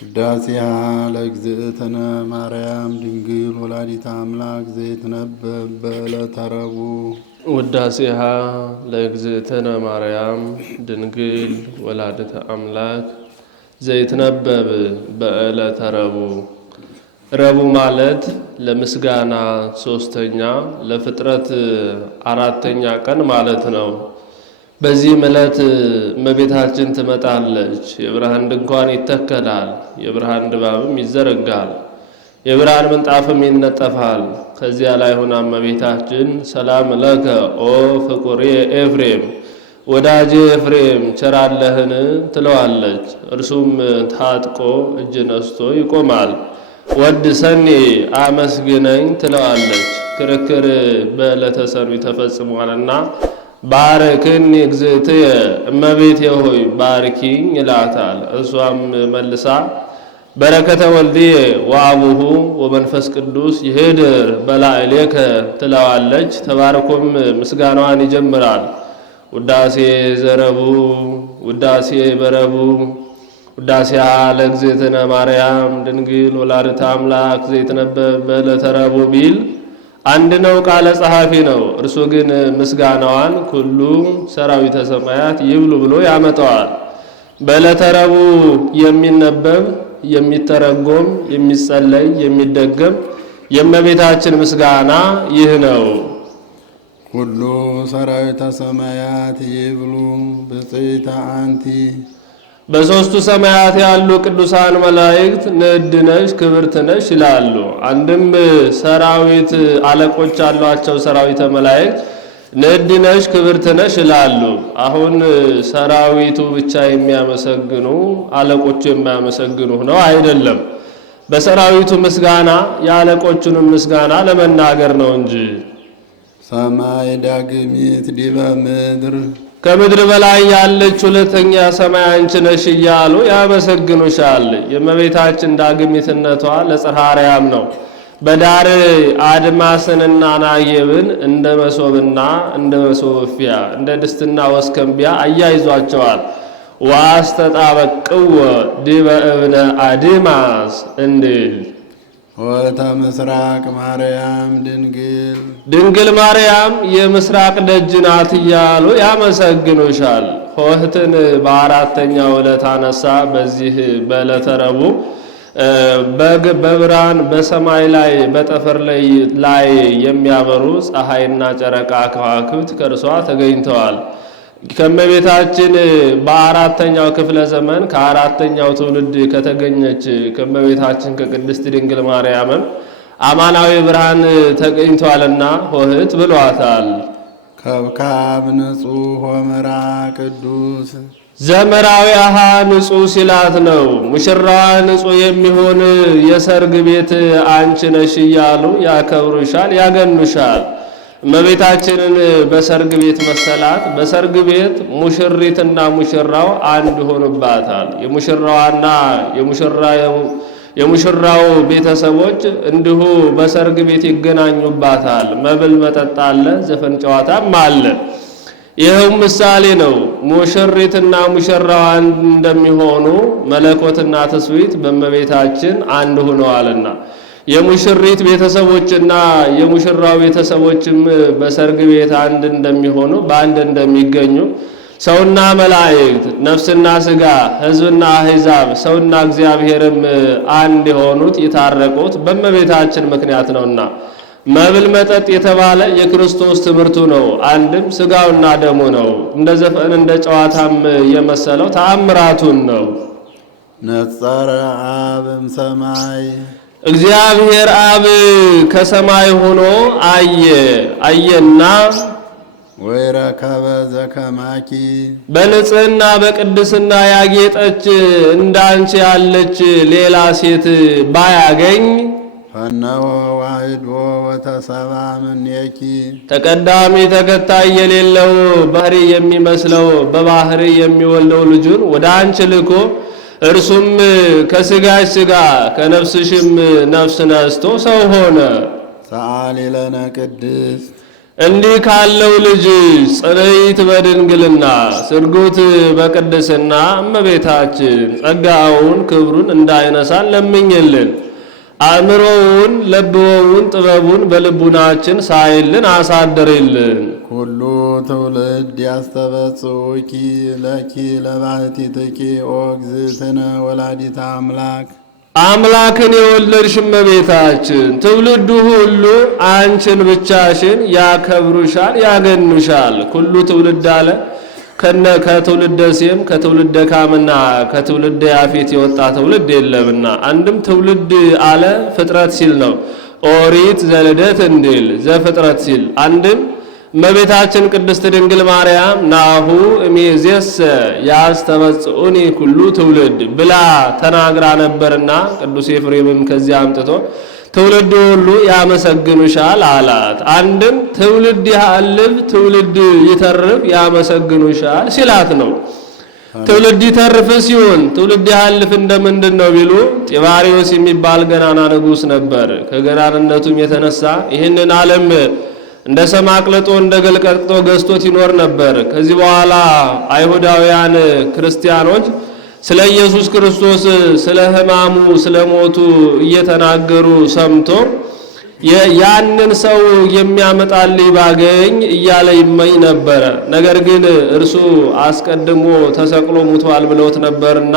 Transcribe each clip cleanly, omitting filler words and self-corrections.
ውዳሴሃ ለእግዝእትነ ማርያም ድንግል ወላዲተ አምላክ ዘይትነበብ በዕለተ ረቡዕ። ውዳሴሃ ለእግዝእትነ ማርያም ድንግል ወላዲተ አምላክ ዘይትነበብ በዕለተ ረቡዕ። ረቡዕ ማለት ለምስጋና ሶስተኛ ለፍጥረት አራተኛ ቀን ማለት ነው። በዚህም ዕለት እመቤታችን ትመጣለች። የብርሃን ድንኳን ይተከላል፣ የብርሃን ድባብም ይዘረጋል፣ የብርሃን ምንጣፍም ይነጠፋል። ከዚያ ላይ ሆና እመቤታችን ሰላም ለከ ኦ ፍቁሬ ኤፍሬም፣ ወዳጄ ኤፍሬም ቸራለህን ትለዋለች። እርሱም ታጥቆ እጅ ነስቶ ይቆማል። ወድ ሰኔ አመስግነኝ ትለዋለች። ክርክር በዕለተ ሰኑይ ተፈጽሟልና ባርክኒ እግዝእትየ እመቤቴ ሆይ ባርኪኝ ይላታል። እሷም መልሳ በረከተ ወልድየ ወአቡሁ ወመንፈስ ቅዱስ ይሄድር በላዕሌከ ትለዋለች። ተባርኮም ምስጋናዋን ይጀምራል። ውዳሴ ዘረቡዕ ውዳሴ በረቡዕ ውዳሴሃ ለእግዝእትነ ማርያም ድንግል ወላዲተ አምላክ ዘይትነበብ በዕለተ ረቡዕ ቢል አንድ ነው፣ ቃለ ጸሐፊ ነው። እርሱ ግን ምስጋናዋን ኩሉ ሰራዊተ ሰማያት ይብሉ ብሎ ያመጣዋል። በዕለተ ረቡዕ የሚነበብ የሚተረጎም የሚጸለይ የሚደገም የእመቤታችን ምስጋና ይህ ነው። ኩሉ ሰራዊተ ሰማያት ይብሉ ብፅዕተ አንቲ። በሦስቱ ሰማያት ያሉ ቅዱሳን መላእክት ንዕድ ነሽ ክብርት ነሽ ይላሉ። አንድም ሰራዊት አለቆች ያሏቸው ሰራዊተ መላእክት ንዕድ ነሽ ክብርት ነሽ ይላሉ። አሁን ሰራዊቱ ብቻ የሚያመሰግኑ አለቆቹ የማያመሰግኑ ነው አይደለም። በሰራዊቱ ምስጋና የአለቆቹንም ምስጋና ለመናገር ነው እንጂ። ሰማይ ዳግሚት ዲበ ምድር፣ ከምድር በላይ ያለች ሁለተኛ ሰማይ አንቺ ነሽ እያሉ ያመሰግኑሻል። የእመቤታችን ዳግሚትነቷ ለጽርሐ አርያም ነው። በዳር አድማስንና ናጌብን እንደ መሶብና እንደ መሶብፊያ እንደ ድስትና ወስከንቢያ አያይዟቸዋል። ዋስተጣበቅዎ ዲበ እብነ አድማስ እንዲል ወተ ምስራቅ ማርያም ድንግል፣ ድንግል ማርያም የምስራቅ ደጅ ናት እያሉ ያመሰግኑሻል። ሆህትን በአራተኛው ዕለት አነሳ። በዚህ በዕለተ ረቡዕ በብርሃን በሰማይ ላይ በጠፈር ላይ የሚያበሩ ፀሐይና ጨረቃ ከዋክብት ከእርሷ ተገኝተዋል። ከእመቤታችን በአራተኛው ክፍለ ዘመን ከአራተኛው ትውልድ ከተገኘች ከእመቤታችን ከቅድስት ድንግል ማርያምም አማናዊ ብርሃን ተገኝቷልና ሆህት ብሏታል። ከብካብ ንጹሕ ወመራ ቅዱስ፣ ዘመራዊ አሃ ንጹሕ ሲላት ነው። ሙሽራዋ ንጹሕ የሚሆን የሰርግ ቤት አንቺ ነሽ እያሉ ያከብሩሻል፣ ያገኑሻል። እመቤታችንን በሰርግ ቤት መሰላት። በሰርግ ቤት ሙሽሪትና ሙሽራው አንድ ሆኑባታል። የሙሽራዋና የሙሽራው ቤተሰቦች እንዲሁ በሰርግ ቤት ይገናኙባታል። መብል መጠጥ አለ፣ ዘፈን ጨዋታም አለ። ይህም ምሳሌ ነው። ሙሽሪትና ሙሽራው አንድ እንደሚሆኑ መለኮትና ትስብእት በእመቤታችን አንድ ሆነዋልና የሙሽሪት ቤተሰቦችና የሙሽራው ቤተሰቦችም በሰርግ ቤት አንድ እንደሚሆኑ በአንድ እንደሚገኙ ሰውና መላእክት፣ ነፍስና ሥጋ፣ ሕዝብና አሕዛብ፣ ሰውና እግዚአብሔርም አንድ የሆኑት የታረቁት በእመቤታችን ምክንያት ነውና መብል መጠጥ የተባለ የክርስቶስ ትምህርቱ ነው። አንድም ሥጋውና ደሙ ነው። እንደ ዘፈን እንደ ጨዋታም የመሰለው ተአምራቱን ነው። ነጸረ አብም ሰማይ፣ እግዚአብሔር አብ ከሰማይ ሆኖ አየና ወይረከበ ዘከማኪ፣ በንጽህና በቅድስና ያጌጠች እንዳንቺ ያለች ሌላ ሴት ባያገኝ ፈነወ ዋሕዶ ወተሰባ እምኔኪ፣ ተቀዳሚ ተከታይ የሌለው ባህሪ የሚመስለው በባህሪ የሚወልደው ልጁን ወደ አንቺ ልኮ እርሱም ከሥጋሽ ሥጋ ከነፍስሽም ነፍስ ነስቶ ሰው ሆነ። ሰአሊ ለነ ቅድስት፣ እንዲህ ካለው ልጅ ጽንዕት በድንግልና ስርጉት በቅድስና እመቤታችን ጸጋውን ክብሩን እንዳይነሳን ለምኝልን። አእምሮውን ለብወውን ጥበቡን በልቡናችን ሳይልን አሳድርልን። ሁሉ ትውልድ ያስተበጽውኪ ለኪ ለባሕቲትኪ ኦ እግዝእትነ ወላዲተ አምላክ አምላክን የወለድሽ እመቤታችን ትውልዱ ሁሉ አንቺን ብቻሽን ያከብሩሻል ያገኑሻል። ሁሉ ትውልድ አለ ከትውልደ ሴም ከትውልደ ካምና ከትውልደ ያፌት የወጣ ትውልድ የለምና። አንድም ትውልድ አለ ፍጥረት ሲል ነው። ኦሪት ዘልደት እንዲል ዘፍጥረት ሲል አንድም እመቤታችን ቅድስት ድንግል ማርያም ናሁ እምይእዜሰ ያስተበጽኡኒ ኩሉ ትውልድ ብላ ተናግራ ነበርና ቅዱስ ኤፍሬምም ከዚያ አምጥቶ ትውልድ ሁሉ ያመሰግኑሻል አላት። አንድም ትውልድ ያልፍ ትውልድ ይተርፍ ያመሰግኑሻል ሲላት ነው። ትውልድ ይተርፍ ሲሆን ትውልድ ያልፍ እንደምንድን ነው ቢሉ ጢባሪዎስ የሚባል ገናና ንጉሥ ነበር። ከገናንነቱም የተነሳ ይህንን ዓለም እንደ ሰም አቅልጦ እንደ ገልቀጥቶ ገዝቶት ይኖር ነበር። ከዚህ በኋላ አይሁዳውያን ክርስቲያኖች ስለ ኢየሱስ ክርስቶስ ስለ ሕማሙ ስለ ሞቱ እየተናገሩ ሰምቶ ያንን ሰው የሚያመጣልኝ ባገኝ እያለ ይመኝ ነበረ። ነገር ግን እርሱ አስቀድሞ ተሰቅሎ ሙቷል ብለውት ነበርና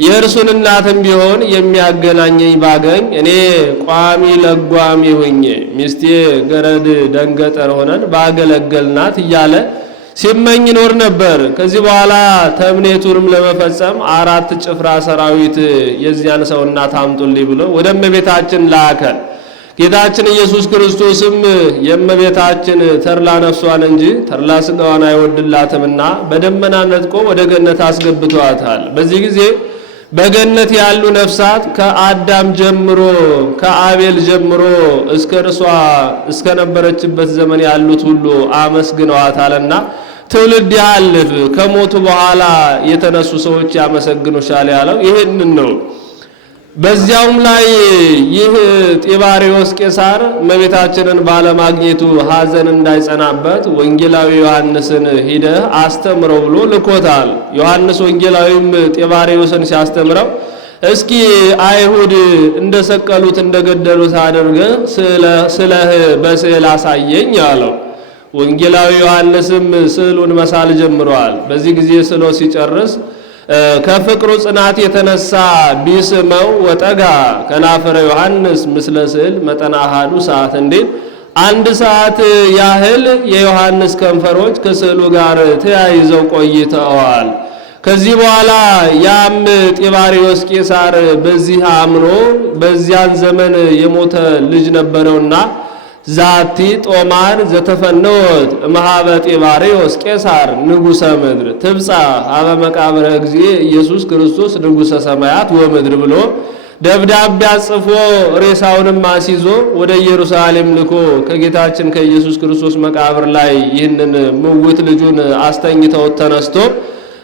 የእርሱን እናትም ቢሆን የሚያገናኘኝ ባገኝ እኔ ቋሚ ለጓሚ ሆኜ ሚስቴ ገረድ ደንገጠር ሆነን ባገለገልናት እያለ ሲመኝ ኖር ነበር። ከዚህ በኋላ ተምኔቱንም ለመፈጸም 4 ጭፍራ ሰራዊት የዚያን ሰው እናት አምጡልኝ ብሎ ወደ እመቤታችን ላከ። ጌታችን ኢየሱስ ክርስቶስም የእመቤታችን ተርላ ነፍሷን እንጂ ተርላ ስጋዋን አይወድላትምና በደመና ነጥቆ ወደ ገነት አስገብቷታል። በዚህ ጊዜ በገነት ያሉ ነፍሳት ከአዳም ጀምሮ ከአቤል ጀምሮ እስከ እርሷ እስከ ነበረችበት ዘመን ያሉት ሁሉ አመስግነዋታልና ትውልድ ያልፍ ከሞቱ በኋላ የተነሱ ሰዎች ያመሰግኑሻል ያለው ይህንን ነው። በዚያውም ላይ ይህ ጢባሪዎስ ቄሳር እመቤታችንን ባለማግኘቱ ሐዘን እንዳይጸናበት ወንጌላዊ ዮሐንስን ሂደህ አስተምረው ብሎ ልኮታል። ዮሐንስ ወንጌላዊም ጢባሪዎስን ሲያስተምረው እስኪ አይሁድ እንደሰቀሉት እንደገደሉት አድርገህ ስለህ በስዕል አሳየኝ አለው። ወንጌላዊ ዮሐንስም ስዕሉን መሳል ጀምሯል። በዚህ ጊዜ ስሎ ሲጨርስ ከፍቅሩ ጽናት የተነሳ ቢስመው ወጠጋ ከናፈረ ዮሐንስ ምስለ ስዕል መጠና አሃዱ ሰዓት እንዲል 1 ሰዓት ያህል የዮሐንስ ከንፈሮች ከስዕሉ ጋር ተያይዘው ቆይተዋል። ከዚህ በኋላ ያም ጢባሪዎስ ቄሳር በዚህ አምኖ በዚያን ዘመን የሞተ ልጅ ነበረውና ዛቲ ጦማን ዘተፈነወት እምኀበ ጢባሪዎስ ቄሳር ንጉሠ ምድር ትብጻ ኀበ መቃብረ እግዚእ ኢየሱስ ክርስቶስ ንጉሠ ሰማያት ወምድር ብሎ ደብዳቤ ጽፎ ሬሳውንም አስይዞ ወደ ኢየሩሳሌም ልኮ ከጌታችን ከኢየሱስ ክርስቶስ መቃብር ላይ ይህንን ምውት ልጁን አስተኝተው ተነስቶ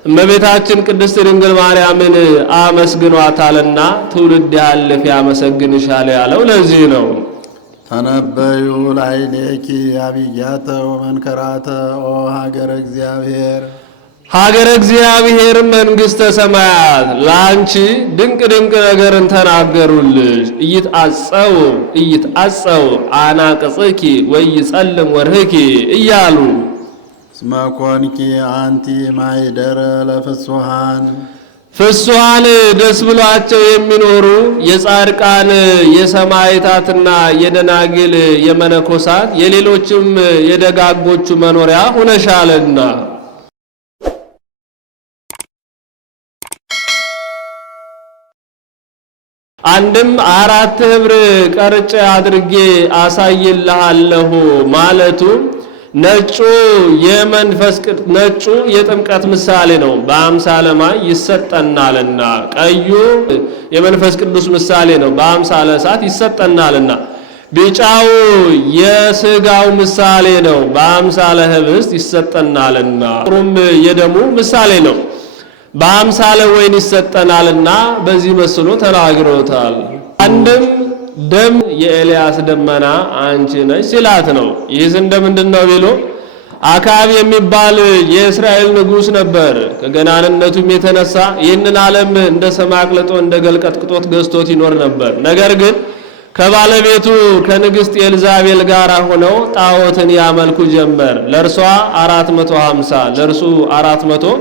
እመቤታችን ቅድስት ድንግል ማርያምን አመስግኗታልና ትውልድ ያልፍ ያመሰግንሻል ያለው ለዚህ ነው። ተነበዩ ላዕሌኪ አብያተ ወመንከራተ ኦ ሀገረ እግዚአብሔር ሀገረ እግዚአብሔር መንግሥተ ሰማያት ለአንቺ ድንቅ ድንቅ ነገርን ተናገሩልሽ። ኢይትዐጸው አናቅጽኪ ወይጸልም ወርህኪ እያሉ እስመ ኮንኪ አንቲ ማኅደረ ለፍጹሃን ፍጹሃን ደስ ብሏቸው የሚኖሩ የጻድቃን የሰማዕታትና የደናግል የመነኮሳት የሌሎችም የደጋጎቹ መኖሪያ ሆነሻልና። አንድም 4 ኅብር ቀርጬ አድርጌ አሳይልሃለሁ ማለቱ ነጩ የጥምቀት ምሳሌ ነው። በአምሳለ ማይ ይሰጠናልና፣ ቀዩ የመንፈስ ቅዱስ ምሳሌ ነው። በአምሳለ እሳት ይሰጠናልና፣ ቢጫው የሥጋው ምሳሌ ነው። በአምሳለ ኅብስት ይሰጠናልና፣ ጥሩም የደሙ ምሳሌ ነው። በአምሳለ ወይን ይሰጠናልና በዚህ መስሎ ተናግሮታል። አንድም ደም የኤልያስ ደመና አንቺ ነሽ ሲላት ነው። ይህስ እንደምንድነው ቢሉ አክዓብ የሚባል የእስራኤል ንጉሥ ነበር። ከገናንነቱም የተነሳ ይህንን ዓለም እንደ ሰማይ አቅልጦ እንደ ገል ቀጥቅጦት ገዝቶት ይኖር ነበር። ነገር ግን ከባለቤቱ ከንግሥት ኤልዛቤል ጋር ሆነው ጣዖትን ያመልኩ ጀመር። ለእርሷ 450 ለእርሱ 400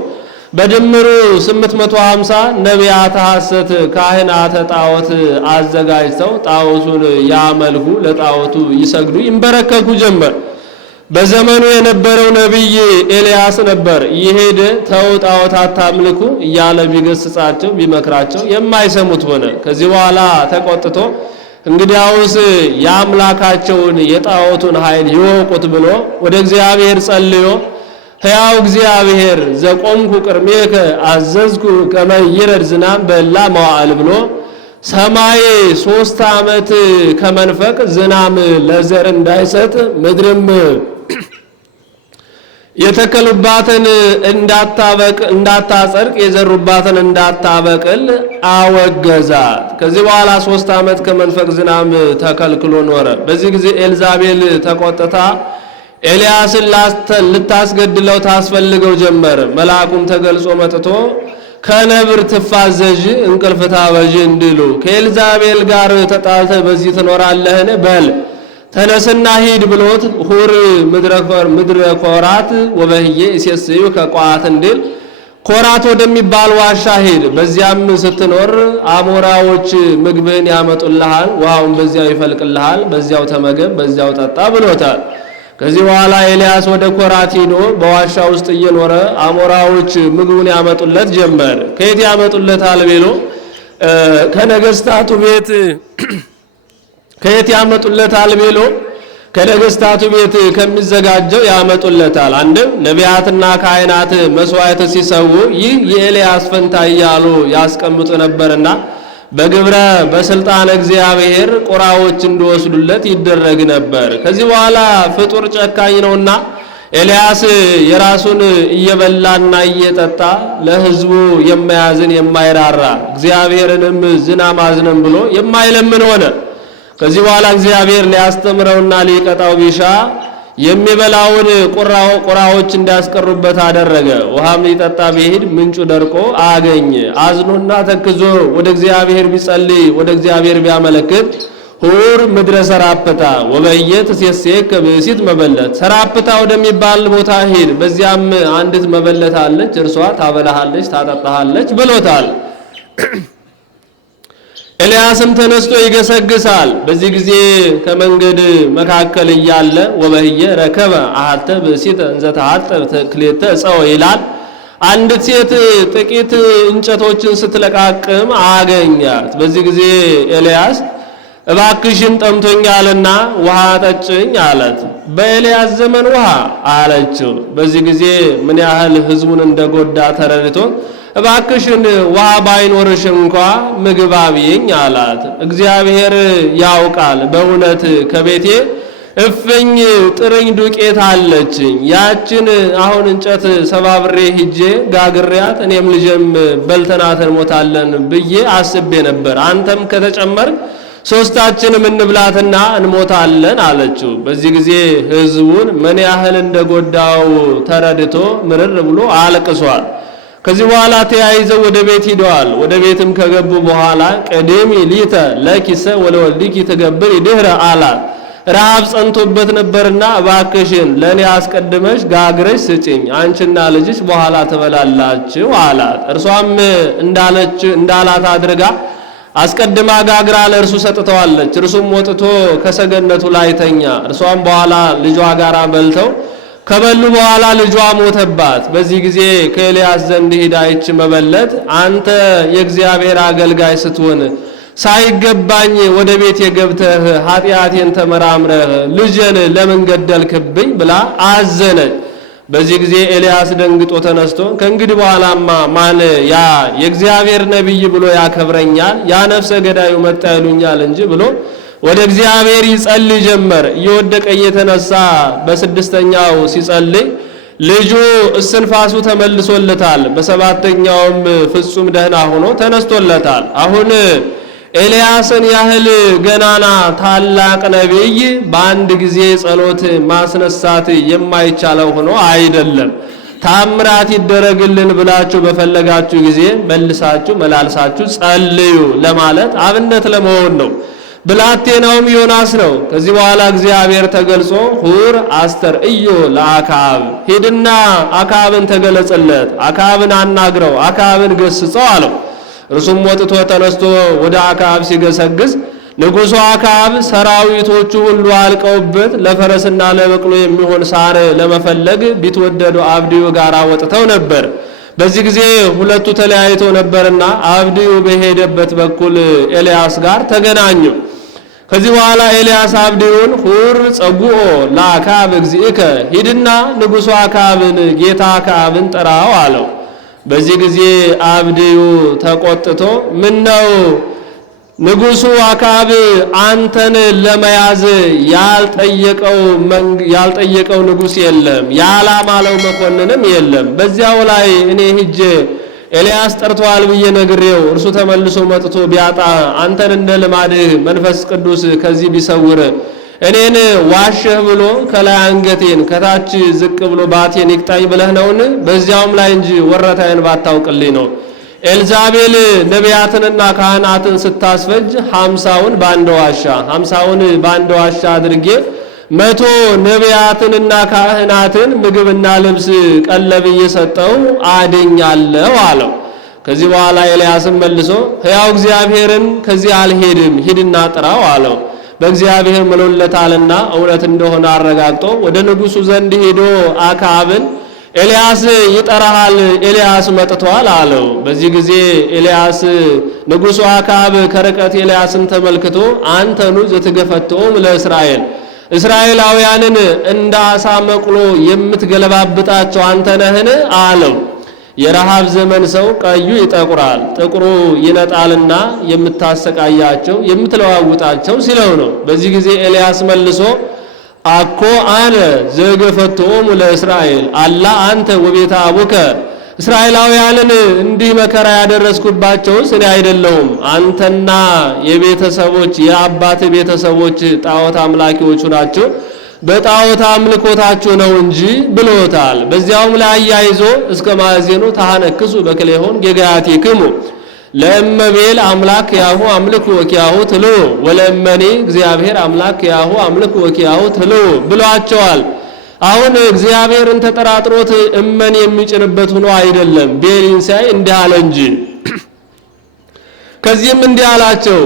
በድምሩ 850 ነቢያተ ሐሰት ካህናተ ጣዖት አዘጋጅተው ጣዖቱን ያመልኩ፣ ለጣዖቱ ይሰግዱ ይንበረከኩ ጀመር። በዘመኑ የነበረው ነቢይ ኤልያስ ነበር። ይሄድ ተው ጣዖት አታምልኩ እያለ ቢገስጻቸው ቢመክራቸው የማይሰሙት ሆነ። ከዚህ በኋላ ተቆጥቶ እንግዲያውስ የአምላካቸውን የጣዖቱን ኃይል ይወቁት ብሎ ወደ እግዚአብሔር ጸልዮ ሕያው እግዚአብሔር ዘቆምኩ ቅድሜከ አዘዝኩ ከመ ይረድ ዝናም በላ መዋዕል ብሎ ሰማይ 3 ዓመት ከመንፈቅ ዝናም ለዘር እንዳይሰጥ ምድርም የተከሉባትን እንዳታጸድቅ የዘሩባትን እንዳታበቅል አወገዛት። ከዚህ በኋላ 3 ዓመት ከመንፈቅ ዝናም ተከልክሎ ኖረ። በዚህ ጊዜ ኤልዛቤል ተቆጥታ ኤልያስን ልታስገድለው ታስፈልገው ጀመር። መልአኩም ተገልጾ መጥቶ ከነብር ትፋዘዥ እንቅልፍ ታበዥ እንዲሉ ከኤልዛቤል ጋር ተጣልተ በዚህ ትኖራለህን? በል ተነስና ሂድ ብሎት ሁር ምድረ ኮራት ወበህዬ እሴስዩ ከቋት እንዲል ኮራት ወደሚባል ዋሻ ሂድ። በዚያም ስትኖር አሞራዎች ምግብን ያመጡልሃል፣ ውሃውን በዚያው ይፈልቅልሃል፣ በዚያው ተመገብ፣ በዚያው ጠጣ ብሎታል። ከዚህ በኋላ ኤልያስ ወደ ኮራት ሄዶ በዋሻ ውስጥ እየኖረ አሞራዎች ምግቡን ያመጡለት ጀመር። ከየት ያመጡለታል ቢሉ ከነገስታቱ ቤት ከየት ያመጡለታል ቢሉ ከነገስታቱ ቤት ከሚዘጋጀው ያመጡለታል። አንድም ነቢያትና ካህናት መስዋዕት ሲሰዉ ይህ የኤልያስ ፈንታ እያሉ ያስቀምጡ ነበርና በግብረ በስልጣን እግዚአብሔር ቁራዎች እንዲወስዱለት ይደረግ ነበር። ከዚህ በኋላ ፍጡር ጨካኝ ነውና ኤልያስ የራሱን እየበላና እየጠጣ ለሕዝቡ የማያዝን የማይራራ እግዚአብሔርንም ዝናብ አዝነን ብሎ የማይለምን ሆነ። ከዚህ በኋላ እግዚአብሔር ሊያስተምረውና ሊቀጣው ቢሻ የሚበላውን ቁራዎች እንዲያስቀሩበት አደረገ። ውሃም ሊጠጣ ቢሄድ ምንጩ ደርቆ አገኘ። አዝኖና ተክዞ ወደ እግዚአብሔር ቢጸልይ ወደ እግዚአብሔር ቢያመለክት ሁር ምድረ ሰራፕታ ወበየት ሴሴክ ብእሲት መበለት ሰራፕታ ወደሚባል ቦታ ሄድ፣ በዚያም አንዲት መበለት አለች፣ እርሷ ታበላሃለች ታጠጣሃለች ብሎታል። ኤልያስም ተነስቶ ይገሰግሳል። በዚህ ጊዜ ከመንገድ መካከል እያለ ወበህየ ረከበ አሐተ ብእሲተ እንዘ ተሐጠብ ክሌተ ጸው ይላል። አንዲት ሴት ጥቂት እንጨቶችን ስትለቃቅም አገኛት። በዚህ ጊዜ ኤልያስ እባክሽን ጠምቶኛልና ውሃ ጠጭኝ አላት። በኤልያስ ዘመን ውሃ አለችው። በዚህ ጊዜ ምን ያህል ሕዝቡን እንደጎዳ ተረድቶ እባክሽን ውሃ ባይኖርሽ እንኳ ምግብ አብይኝ አላት። እግዚአብሔር ያውቃል፣ በእውነት ከቤቴ እፍኝ ጥርኝ ዱቄት አለችኝ። ያችን አሁን እንጨት ሰባብሬ ሂጄ ጋግሪያት እኔም ልጄም በልተናት እንሞታለን ብዬ አስቤ ነበር። አንተም ከተጨመርክ ሶስታችንም እንብላትና እንሞታለን አለችው። በዚህ ጊዜ ሕዝቡን ምን ያህል እንደጎዳው ተረድቶ ምርር ብሎ አለቅሷል። ከዚህ በኋላ ተያይዘው ወደ ቤት ሂደዋል። ወደ ቤትም ከገቡ በኋላ ቀደሚ ሊተ ለኪሰ ወለወልዲኪ ተገብር ይድህረ አላት። ረሃብ ጸንቶበት ነበርና እባክሽን ለኔ አስቀድመሽ ጋግረሽ ስጪኝ፣ አንቺና ልጅሽ በኋላ ትበላላችሁ አላት። እርሷም እንዳላት አድርጋ አስቀድማ ጋግራ ለእርሱ ሰጥተዋለች። እርሱም ወጥቶ ከሰገነቱ ላይ ተኛ። እርሷም በኋላ ልጇ ጋር በልተው ከበሉ በኋላ ልጇ ሞተባት። በዚህ ጊዜ ከኤልያስ ዘንድ ሄዳ ይህች መበለት አንተ የእግዚአብሔር አገልጋይ ስትሆን ሳይገባኝ ወደ ቤት የገብተህ ኃጢአቴን ተመራምረህ ልጄን ለምን ገደልክብኝ ብላ አዘነች። በዚህ ጊዜ ኤልያስ ደንግጦ ተነስቶ ከእንግዲህ በኋላማ ማን ያ የእግዚአብሔር ነቢይ ብሎ ያከብረኛል? ያ ነፍሰ ገዳዩ መጣ ይሉኛል እንጂ ብሎ ወደ እግዚአብሔር ይጸልይ ጀመር። እየወደቀ እየተነሳ በስድስተኛው ሲጸልይ ልጁ እስንፋሱ ተመልሶለታል። በሰባተኛውም ፍጹም ደህና ሆኖ ተነስቶለታል። አሁን ኤልያስን ያህል ገናና ታላቅ ነቢይ በአንድ ጊዜ ጸሎት ማስነሳት የማይቻለው ሆኖ አይደለም። ታምራት ይደረግልን ብላችሁ በፈለጋችሁ ጊዜ መልሳችሁ መላልሳችሁ ጸልዩ ለማለት አብነት ለመሆን ነው። ብላቴናውም ዮናስ ነው። ከዚህ በኋላ እግዚአብሔር ተገልጾ ሁር አስተርእዮ ለአክዓብ፣ ሂድና አክዓብን ተገለጽለት፣ አክዓብን አናግረው፣ አክዓብን ገስጸው አለው። እርሱም ወጥቶ ተነስቶ ወደ አክዓብ ሲገሰግስ ንጉሡ አክዓብ ሰራዊቶቹ ሁሉ አልቀውበት ለፈረስና ለበቅሎ የሚሆን ሳር ለመፈለግ ቢትወደዱ አብድዩ ጋር ወጥተው ነበር። በዚህ ጊዜ ሁለቱ ተለያይተው ነበርና አብድዩ በሄደበት በኩል ኤልያስ ጋር ተገናኙ። ከዚህ በኋላ ኤልያስ አብድዩን ሁር ጸጉኦ ለአክዓብ እግዚእከ፣ ሂድና ንጉሡ አክዓብን ጌታ አክዓብን ጥራው አለው። በዚህ ጊዜ አብድዩ ተቆጥቶ ምነው ንጉሡ አክዓብ አንተን ለመያዝ ያልጠየቀው ንጉሥ የለም፣ ያላማለው መኮንንም የለም። በዚያው ላይ እኔ ሂጄ ኤልያስ ጠርቷል ብዬ ነግሬው እርሱ ተመልሶ መጥቶ ቢያጣ አንተን እንደ ልማድህ መንፈስ ቅዱስ ከዚህ ቢሰውር እኔን ዋሸህ ብሎ ከላይ አንገቴን ከታች ዝቅ ብሎ ባቴን ይቅጣኝ ብለህ ነውን? በዚያውም ላይ እንጂ ወረታዬን ባታውቅልኝ ነው። ኤልዛቤል ነቢያትንና ካህናትን ስታስፈጅ 50ውን በአንድ ዋሻ አድርጌ 100 ነቢያትንና ካህናትን ምግብና ልብስ ቀለብ እየሰጠው አድኛለሁ አለው። ከዚህ በኋላ ኤልያስም መልሶ ሕያው እግዚአብሔርን ከዚህ አልሄድም፣ ሂድና ጥራው አለው። በእግዚአብሔር ምሎለታልና እውነት እንደሆነ አረጋግጦ ወደ ንጉሡ ዘንድ ሄዶ አክዓብን ኤልያስ ይጠራሃል፣ ኤልያስ መጥቷል አለው። በዚህ ጊዜ ኤልያስ ንጉሡ አክዓብ ከርቀት ኤልያስን ተመልክቶ አንተኑ ዘትገፈትኦም ለእስራኤል፣ እስራኤላውያንን እንደ ዓሣ መቅሎ የምትገለባብጣቸው አንተ ነህን አለው። የረሃብ ዘመን ሰው ቀዩ ይጠቁራል፣ ጥቁሩ ይነጣልና የምታሰቃያቸው የምትለዋውጣቸው ሲለው ነው። በዚህ ጊዜ ኤልያስ መልሶ አኮ አነ ዘገፈትኦም ለእስራኤል አላ አንተ ወቤተ አቡከ፣ እስራኤላውያንን እንዲህ መከራ ያደረስኩባቸውስ እኔ አይደለሁም፣ አንተና የቤተሰቦች የአባት ቤተሰቦች ጣዖት አምላኪዎቹ ናቸው፣ በጣዖት አምልኮታችሁ ነው እንጂ ብሎታል። በዚያውም ላይ አያይዞ እስከ ማዕዜኑ ታሐነክሱ በክሌሆን ጌጋያቲክሙ ለእመቤል አምላክ ያሁ አምልክ ወኪያሁ ትሉ ወለእመኔ እግዚአብሔር አምላክ ያሁ አምልክ ወኪያሁ ትሉ ብሏቸዋል። አሁን እግዚአብሔርን ተጠራጥሮት እመን የሚጭንበት ሆኖ አይደለም፣ ቤሊን ሳይ እንዲህ አለ እንጂ። ከዚህም እንዲህ አላቸው፣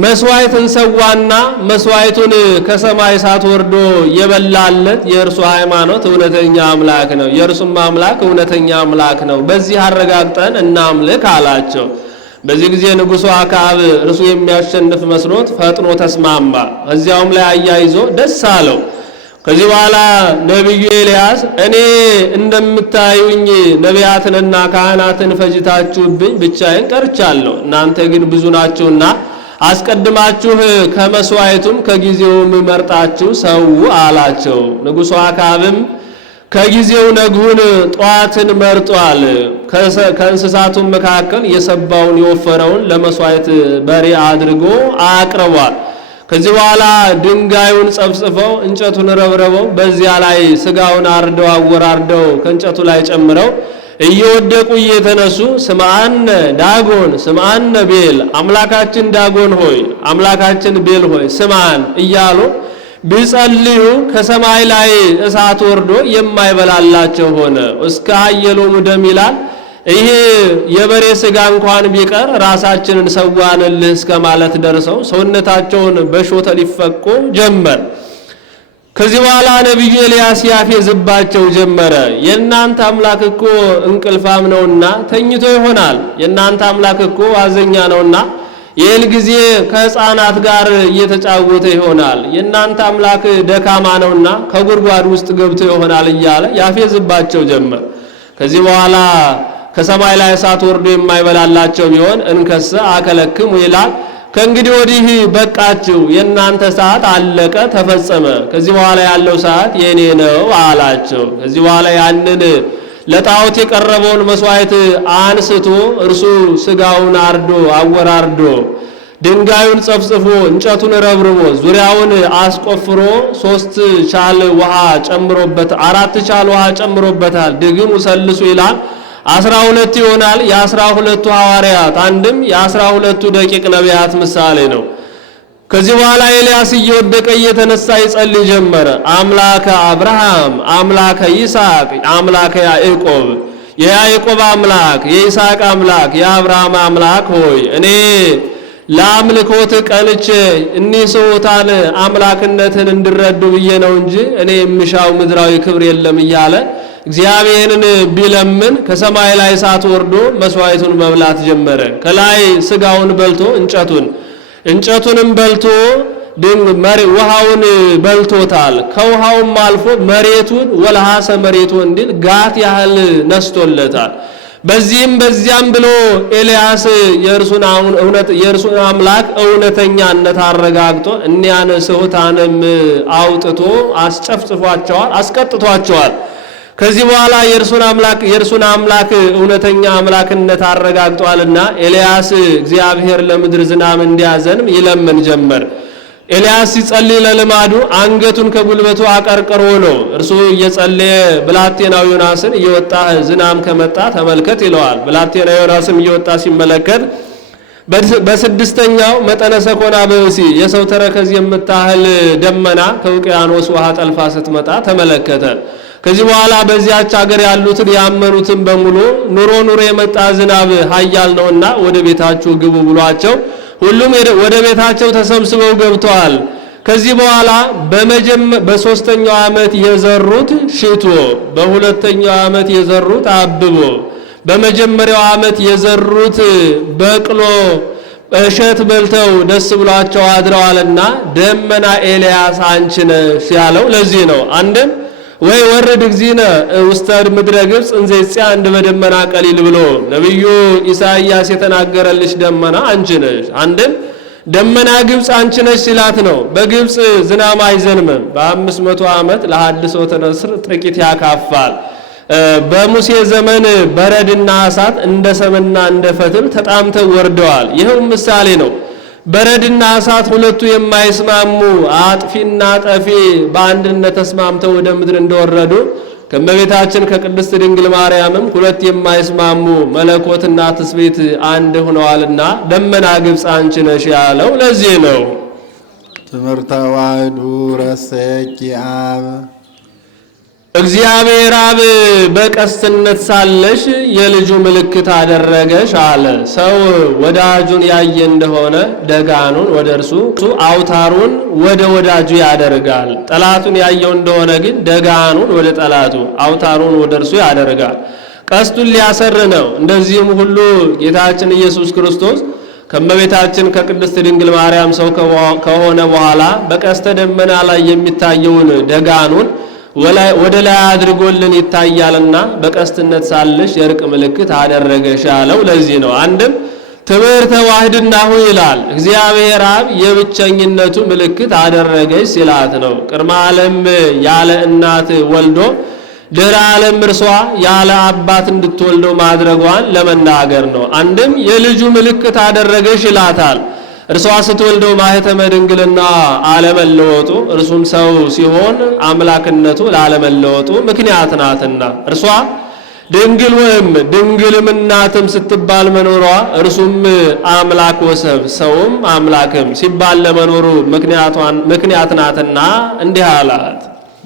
መስዋዕትን ሰዋና መስዋዕቱን ከሰማይ እሳት ወርዶ የበላለት የእርሱ ሃይማኖት እውነተኛ አምላክ ነው፣ የእርሱም አምላክ እውነተኛ አምላክ ነው። በዚህ አረጋግጠን እናምልክ አላቸው። በዚህ ጊዜ ንጉሡ አክዓብ እርሱ የሚያሸንፍ መስሎት ፈጥኖ ተስማማ። እዚያውም ላይ አያይዞ ደስ አለው። ከዚህ በኋላ ነቢዩ ኤልያስ እኔ እንደምታዩኝ ነቢያትንና ካህናትን ፈጅታችሁብኝ ብቻዬን ቀርቻለሁ፣ እናንተ ግን ብዙ ናችሁና አስቀድማችሁ ከመስዋዕቱም ከጊዜውም መርጣችሁ ሰው አላቸው። ንጉሡ አክዓብም ከጊዜው ነግሁን ጧትን መርጧል። ከእንስሳቱም መካከል የሰባውን የወፈረውን ለመስዋዕት በሬ አድርጎ አቅርቧል። ከዚህ በኋላ ድንጋዩን ጸፍጽፈው እንጨቱን ረብረበው በዚያ ላይ ስጋውን አርደው አወራርደው ከእንጨቱ ላይ ጨምረው እየወደቁ እየተነሱ ስምዓነ ዳጎን ስምዓነ ቤል፣ አምላካችን ዳጎን ሆይ አምላካችን ቤል ሆይ ስማን እያሉ ቢጸልዩ ከሰማይ ላይ እሳት ወርዶ የማይበላላቸው ሆነ። እስከ ሀየሎሙ ደም ይላል። ይሄ የበሬ ስጋ እንኳን ቢቀር ራሳችንን ሰዋንልህ እስከ ማለት ደርሰው ሰውነታቸውን በሾተ ሊፈቁ ጀመር። ከዚህ በኋላ ነቢዩ ኤልያስ ያፌዝባቸው ጀመረ። የእናንተ አምላክ እኮ እንቅልፋም ነውና ተኝቶ ይሆናል። የእናንተ አምላክ እኮ አዘኛ ነውና ይህን ጊዜ ከሕፃናት ጋር እየተጫወተ ይሆናል። የእናንተ አምላክ ደካማ ነውና ከጉድጓድ ውስጥ ገብቶ ይሆናል እያለ ያፌዝባቸው ጀመር። ከዚህ በኋላ ከሰማይ ላይ እሳት ወርዶ የማይበላላቸው ቢሆን እንከሰ አከለክሙ ይላል። ከእንግዲህ ወዲህ በቃችሁ፣ የእናንተ ሰዓት አለቀ ተፈጸመ፣ ከዚህ በኋላ ያለው ሰዓት የኔ ነው አላቸው። ከዚህ በኋላ ያንን ለጣዖት የቀረበውን መስዋዕት አንስቶ እርሱ ስጋውን አርዶ አወራርዶ ድንጋዩን ጸፍጽፎ እንጨቱን ረብርቦ ዙሪያውን አስቆፍሮ 3 ቻል ውሃ ጨምሮበት 4 ቻል ውሃ ጨምሮበታል። ድግሙ ሰልሱ ይላል 12 ይሆናል። የ12ቱ ሐዋርያት አንድም የ12ቱ ደቂቅ ነቢያት ምሳሌ ነው። ከዚህ በኋላ ኤልያስ እየወደቀ እየተነሳ ይጸልይ ጀመረ። አምላከ አብርሃም፣ አምላከ ይስሐቅ፣ አምላከ ያዕቆብ፣ የያዕቆብ አምላክ፣ የይስሐቅ አምላክ፣ የአብርሃም አምላክ ሆይ እኔ ለአምልኮት ቀንቼ እኒህ ሰዎታን አምላክነትን እንዲረዱ ብዬ ነው እንጂ እኔ የምሻው ምድራዊ ክብር የለም እያለ እግዚአብሔርን ቢለምን ከሰማይ ላይ እሳት ወርዶ መስዋዕቱን መብላት ጀመረ። ከላይ ስጋውን በልቶ እንጨቱንም በልቶ ውሃውን በልቶታል። ከውሃውም አልፎ መሬቱን ወለሐሰ መሬቱ እንዲል ጋት ያህል ነስቶለታል። በዚህም በዚያም ብሎ ኤልያስ የእርሱን አምላክ እውነተኛነት አረጋግጦ እኒያን ሰዎታንም አውጥቶ አስጨፍጭፏቸዋል፣ አስቀጥቷቸዋል። ከዚህ በኋላ የእርሱን አምላክ እውነተኛ አምላክነት አረጋግጧልና ኤልያስ እግዚአብሔር ለምድር ዝናብ እንዲያዘንም ይለምን ጀመር። ኤልያስ ሲጸልይ ለልማዱ አንገቱን ከጉልበቱ አቀርቅሮ ነው። እርሱ እየጸለየ ብላቴናው ዮናስን እየወጣ ዝናብ ከመጣ ተመልከት ይለዋል። ብላቴናው ዮናስም እየወጣ ሲመለከት በስድስተኛው መጠነ ሰኮና በእሲ የሰው ተረከዝ የምታህል ደመና ከውቅያኖስ ውሃ ጠልፋ ስትመጣ ተመለከተ። ከዚህ በኋላ በዚያች ሀገር ያሉትን ያመኑትን በሙሉ ኑሮ የመጣ ዝናብ ኃያል ነውና ወደ ቤታችሁ ግቡ ብሏቸው ሁሉም ወደ ቤታቸው ተሰብስበው ገብተዋል። ከዚህ በኋላ በሶስተኛው ዓመት የዘሩት ሽቶ፣ በሁለተኛው ዓመት የዘሩት አብቦ፣ በመጀመሪያው ዓመት የዘሩት በቅሎ እሸት በልተው ደስ ብሏቸው አድረዋልና ደመና ኤልያስ አንቺ ነሽ ያለው ለዚህ ነው። አንድም ወይ ወርድ እግዚእነ ውስተ ምድረ ግብጽ እንዘ ይጽአንድ በደመና ቀሊል ብሎ ነብዩ ኢሳይያስ የተናገረልሽ ደመና አንቺ ነሽ። አንድም ደመና ግብጽ አንቺ ነሽ ሲላት ነው። በግብጽ ዝናብ አይዘንምም። በ500 ዓመት ለሐድሶ ተነስር ጥቂት ያካፋል። በሙሴ ዘመን በረድና እሳት እንደ ሰምና እንደ ፈትል ተጣምተው ወርደዋል። ይሄው ምሳሌ ነው። በረድና እሳት ሁለቱ የማይስማሙ አጥፊና ጠፊ በአንድነት ተስማምተው ወደ ምድር እንደወረዱ ከእመቤታችን ከቅድስት ድንግል ማርያምም ሁለት የማይስማሙ መለኮትና ትስብእት አንድ ሆነዋልና ደመና ግብጽ አንቺ ነሽ ያለው ለዚህ ነው። ትምህርተ ዋሕዱ ረሰኪ አብ እግዚአብሔር አብ በቀስትነት ሳለሽ የልጁ ምልክት አደረገሽ አለ። ሰው ወዳጁን ያየ እንደሆነ ደጋኑን ወደ እርሱ አውታሩን ወደ ወዳጁ ያደርጋል። ጠላቱን ያየው እንደሆነ ግን ደጋኑን ወደ ጠላቱ አውታሩን ወደ እርሱ ያደርጋል። ቀስቱን ሊያሰር ነው። እንደዚህም ሁሉ ጌታችን ኢየሱስ ክርስቶስ ከእመቤታችን ከቅድስት ድንግል ማርያም ሰው ከሆነ በኋላ በቀስተ ደመና ላይ የሚታየውን ደጋኑን ወደ ላይ አድርጎልን ይታያልና በቀስትነት ሳለሽ የእርቅ ምልክት አደረገሽ ያለው ለዚህ ነው። አንድም ትምህርተ ዋሕድናሁ ይላል። እግዚአብሔር አብ የብቸኝነቱ ምልክት አደረገሽ ሲላት ነው። ቅድመ ዓለም ያለ እናት ወልዶ ድህረ ዓለም እርሷ ያለ አባት እንድትወልደው ማድረጓን ለመናገር ነው። አንድም የልጁ ምልክት አደረገሽ ይላታል። እርሷ ስትወልደው ማኅተመ ድንግልና አለመለወጡ እርሱም ሰው ሲሆን አምላክነቱ ላለመለወጡ ምክንያት ናትና እርሷ ድንግል ወይም ድንግልም እናትም ስትባል መኖሯ እርሱም አምላክ ወሰብ ሰውም አምላክም ሲባል ለመኖሩ ምክንያት ናትና እንዲህ አላት።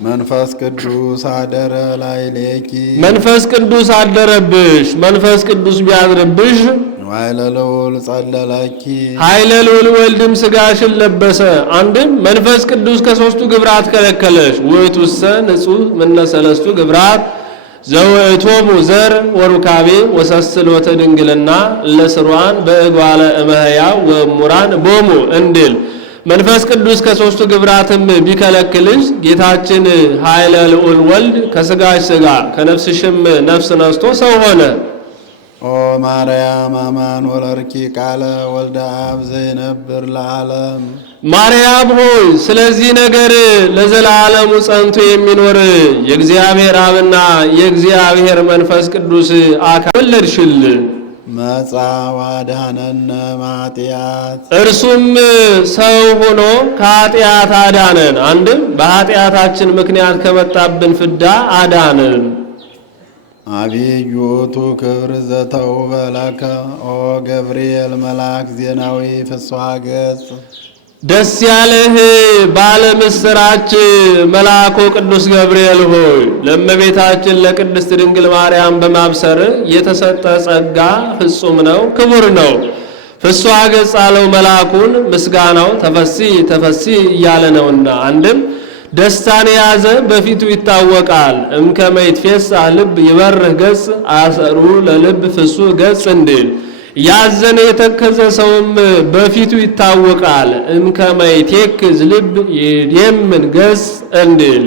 መንፈስ ቅዱስ አደረ ላዕሌኪ መንፈስ ቅዱስ አደረብሽ። መንፈስ ቅዱስ ቢያድርብሽ ኃይለ ልዑል ጸለለኪ ኃይለ ልዑል ወልድም ሥጋሽን ለበሰ። አንድም መንፈስ ቅዱስ ከሦስቱ ግብራት ከለከለሽ። ውእቱሰ ንጹሕ እምነ ሰለስቱ ግብራት ዘውእቶሙ ዘር ወሩካቤ ወሰስሎተ ድንግልና ለስሯን በእጓለ እመሕያው ወእሙራን ቦሙ እንዲል መንፈስ ቅዱስ ከሦስቱ ግብራትም ቢከለክልሽ ጌታችን ኃይለ ልዑል ወልድ ከሥጋሽ ሥጋ ከነፍስሽም ነፍስ ነስቶ ሰው ሆነ። ኦ ማርያም አማን ወለርኪ ቃለ ወልደ አብ ዘይነብር ለዓለም ማርያም ሆይ ስለዚህ ነገር ለዘላለሙ ጸንቶ የሚኖር የእግዚአብሔር አብና የእግዚአብሔር መንፈስ ቅዱስ አካል ወለድሽልን። መጻ ዋዳነነ ማጢአት እርሱም ሰው ሆኖ ከኃጢአት አዳነን። አንድም በኃጢአታችን ምክንያት ከመጣብን ፍዳ አዳነን። አብይ ውእቱ ክብር ዘተውበ ለከ ኦ ገብርኤል መልአክ ዜናዊ ፍስሐ ገጽ ደስ ያለህ ባለ ምስራች መልአኩ ቅዱስ ገብርኤል ሆይ ለእመቤታችን ለቅድስት ድንግል ማርያም በማብሰር የተሰጠ ጸጋ ፍጹም ነው፣ ክቡር ነው። ፍስሐ ገጽ አለው መልአኩን ምስጋናው ተፈሲ ተፈሲ እያለ ነውና። አንድም ደስታን የያዘ በፊቱ ይታወቃል። እምከመ ይትፌሳህ ልብ ይበርህ ገጽ አሰሩ ለልብ ፍሱህ ገጽ እንዲል ያዘነ የተከዘ ሰውም በፊቱ ይታወቃል። እምከመ ይቴክዝ ልብ ይደምን ገጽ እንዲል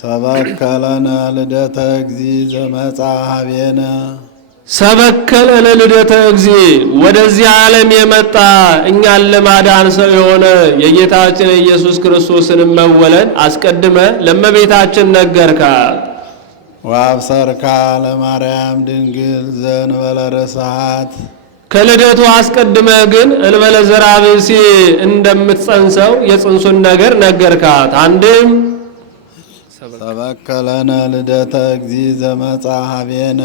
ሰበከለነ ልደተ እግዚእ ዘመጻ ኀቤነ ሰበከለነ ልደተ እግዚእ ወደዚህ ዓለም የመጣ እኛን ለማዳን ሰው የሆነ የጌታችን ኢየሱስ ክርስቶስን መወለድ አስቀድመ ለእመቤታችን ነገርካት። ወአብሰርካ ለማርያም ድንግል ዘእንበለ ርስዓት ከልደቱ አስቀድመ ግን እንበለ ዘርአ ብእሲ እንደምትጸንሰው የጽንሱን ነገር ነገርካት። አንድም ሰበከለነ ልደተ እግዚእ ዘመጻ ኀቤነ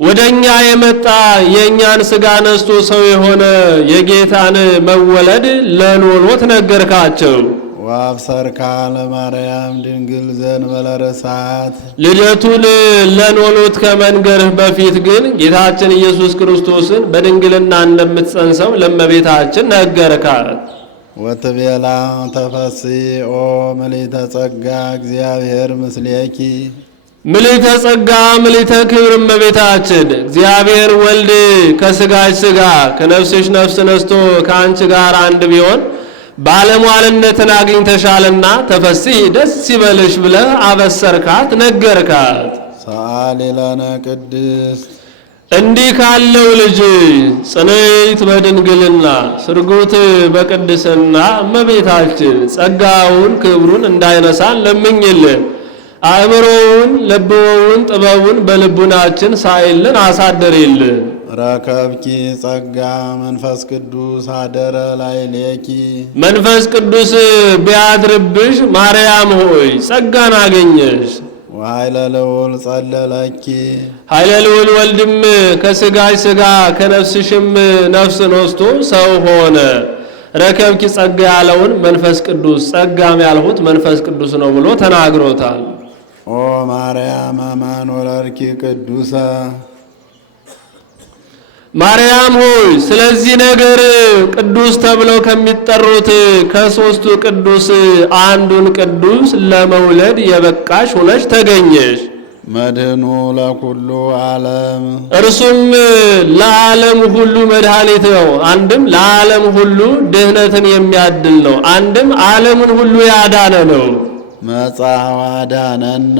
ወደኛ የመጣ የእኛን ሥጋ ነስቶ ሰው የሆነ የጌታን መወለድ ለኖሎት ነገርካቸው። ወአብሰርካ ለማርያም ድንግል ዘእንበለ ርስዓት ልደቱን ለኖሎት ከመንገርህ በፊት ግን ጌታችን ኢየሱስ ክርስቶስን በድንግልና እንደምትጸንሰው ለእመቤታችን ነገርካት። ወትቤላ ተፈሲ ኦ ምልዕተ ጸጋ እግዚአብሔር ምስሌኪ ምልዕተ ጸጋ ምልዕተ ክብር እመቤታችን እግዚአብሔር ወልድ ከሥጋሽ ሥጋ ከነፍስሽ ነፍስ ነስቶ ከአንቺ ጋር አንድ ቢሆን ባለሟልነትን አግኝተሻልና ተፈሲ ደስ ይበልሽ ብለህ አበሰርካት፣ ነገርካት። ሰአሊ ለነ ቅድስት እንዲህ ካለው ልጅ ጽንዕት በድንግልና ስርጉት በቅድስና እመቤታችን ጸጋውን ክብሩን እንዳይነሳን ለምኝልን። አእምሮውን ልቦውን ጥበቡን በልቡናችን ሳይልን አሳደርልን። ረከብኪ ጸጋ መንፈስ ቅዱስ አደረ ላዕሌኪ መንፈስ ቅዱስ ቢያድርብሽ ማርያም ሆይ ጸጋን አገኘሽ። ወኃይለ ልዑል ጸለለኪ ኃይለ ልዑል ወልድም ከሥጋሽ ሥጋ ከነፍስሽም ነፍስ ነስቶ ሰው ሆነ። ረከብኪ ጸጋ ያለውን መንፈስ ቅዱስ ጸጋም ያልሁት መንፈስ ቅዱስ ነው ብሎ ተናግሮታል። ኦ ማርያም አማን ወለድኪ ቅዱሰ ማርያም ሆይ ስለዚህ ነገር ቅዱስ ተብለው ከሚጠሩት ከሦስቱ ቅዱስ አንዱን ቅዱስ ለመውለድ የበቃሽ ሆነሽ ተገኘሽ። መድህኑ ለኩሉ ዓለም እርሱም ለዓለም ሁሉ መድኃኒት ነው። አንድም ለዓለም ሁሉ ድህነትን የሚያድል ነው። አንድም ዓለምን ሁሉ ያዳነ ነው። መጻ ዋዳነነ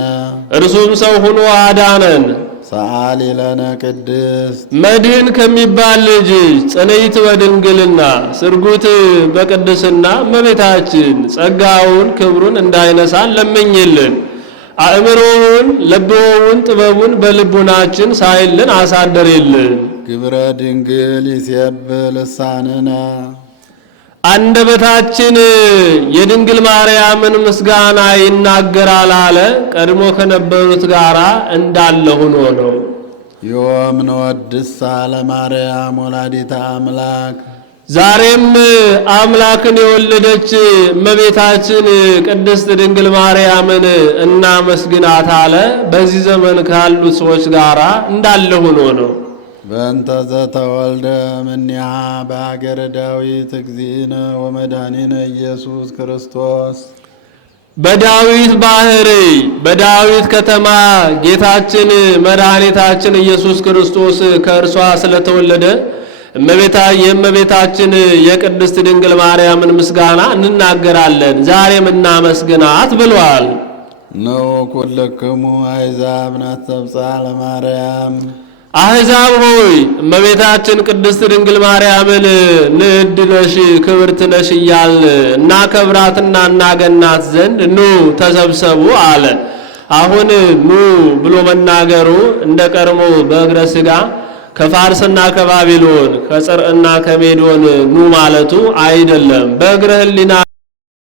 እርሱም ሰው ሆኖ አዳነን። ሰአሊ ለነ ቅድስት መድህን ከሚባል ልጅ ጽንዕት በድንግልና ስርጉት በቅድስና እመቤታችን ጸጋውን ክብሩን እንዳይነሳን ለምኝልን። አእምሮውን ልቦውን ጥበቡን በልቡናችን ሳይልን አሳደርልን። ግብረ ድንግል ይሴብህ ልሳንነ አንደበታችን የድንግል ማርያምን ምስጋና ይናገራል አለ። ቀድሞ ከነበሩት ጋራ እንዳለ ሆኖ ነው። ዮም ንወድሳ ለማርያም ወላዲተ አምላክ ዛሬም አምላክን የወለደች እመቤታችን ቅድስት ድንግል ማርያምን እናመስግናት አለ። በዚህ ዘመን ካሉት ሰዎች ጋራ እንዳለ ሆኖ ነው። በእንተ ዘተወልደ እምኔሃ በሀገረ ዳዊት እግዚእነ ወመድኃኒነ ኢየሱስ ክርስቶስ በዳዊት ባህር በዳዊት ከተማ ጌታችን መድኃኒታችን ኢየሱስ ክርስቶስ ከእርሷ ስለተወለደ የእመቤታችን የቅድስት ድንግል ማርያምን ምስጋና እንናገራለን። ዛሬም እናመስግናት ብሏል። ነው ኩልክሙ አሕዛብ ናስተብጽሐ ለማርያም አሕዛብ ሆይ እመቤታችን ቅድስት ድንግል ማርያምን ንዕድ ነሽ ክብርት ነሽ እያልን እናከብራትና እናገናት ዘንድ ኑ ተሰብሰቡ አለ። አሁን ኑ ብሎ መናገሩ እንደ ቀድሞ በእግረ ሥጋ ከፋርስና ከባቢሎን ከጽርዕና ከሜዶን ኑ ማለቱ አይደለም። በእግረ ሕሊና